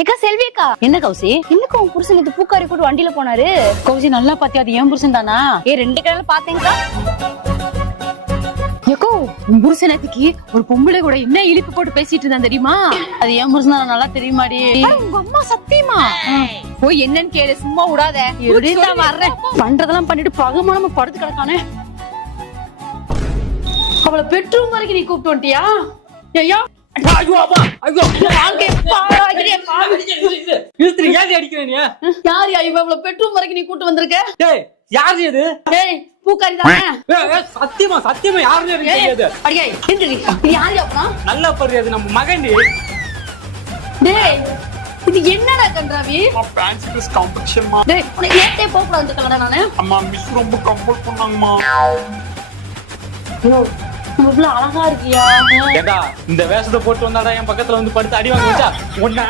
ஏக்கா செல்வியக்கா, என்ன கௌசி இன்னும் உன் புருஷன் இது பூக்காரி கூட வண்டியில போனாரு? கௌசி நல்லா பாத்தியா, அது ஏன் புருஷன் தானா? 2 கடல பாத்தீங்களா? ஏக்கோ, உன் புருஷனத்துக்கு ஒரு பொம்பளை கூட என்ன இழிப்பு போட்டு பேசிட்டு இருந்தா தெரியுமா? அது ஏன் புருஷன் தானா நல்லா தெரியுமாடி? உங்க அம்மா சத்தியமா போய் என்னன்னு கேளு, சும்மா விடாத. நான் வர்றேன். பண்றதெல்லாம் பண்ணிட்டு பகமானமா படுத்து கிடக்கானே. அவளை பெட்ரூம் வரைக்கும் நீ கூப்பிட்டு வந்துட்டியா? ஐயா பெட்ரூம் வரைக்கும் நீ கூட்டு வந்திருக்க? பூக்காரி தானே? சத்தியமா சத்தியமா யாருன்னு எனக்கு தெரியாது. நல்லா பண்றது நம்ம மகன். இது என்னடா கன்றாவி? பிரான்சிஸ் காம்படிஷன்மா. டேய் உன்னை ஏத்தே போக கூடாதுக்கடா நானு. அம்மா மிஸ் ரொம்ப கம்பல் பண்ணாங்கம்மா. இவ்வளவு அழகா இருக்கியா? ஏண்டா இந்த வேஷத்தை போட்டு வந்தாடா என் பக்கத்துல வந்து படுத்து அடி வாங்க வச்சா உன்ன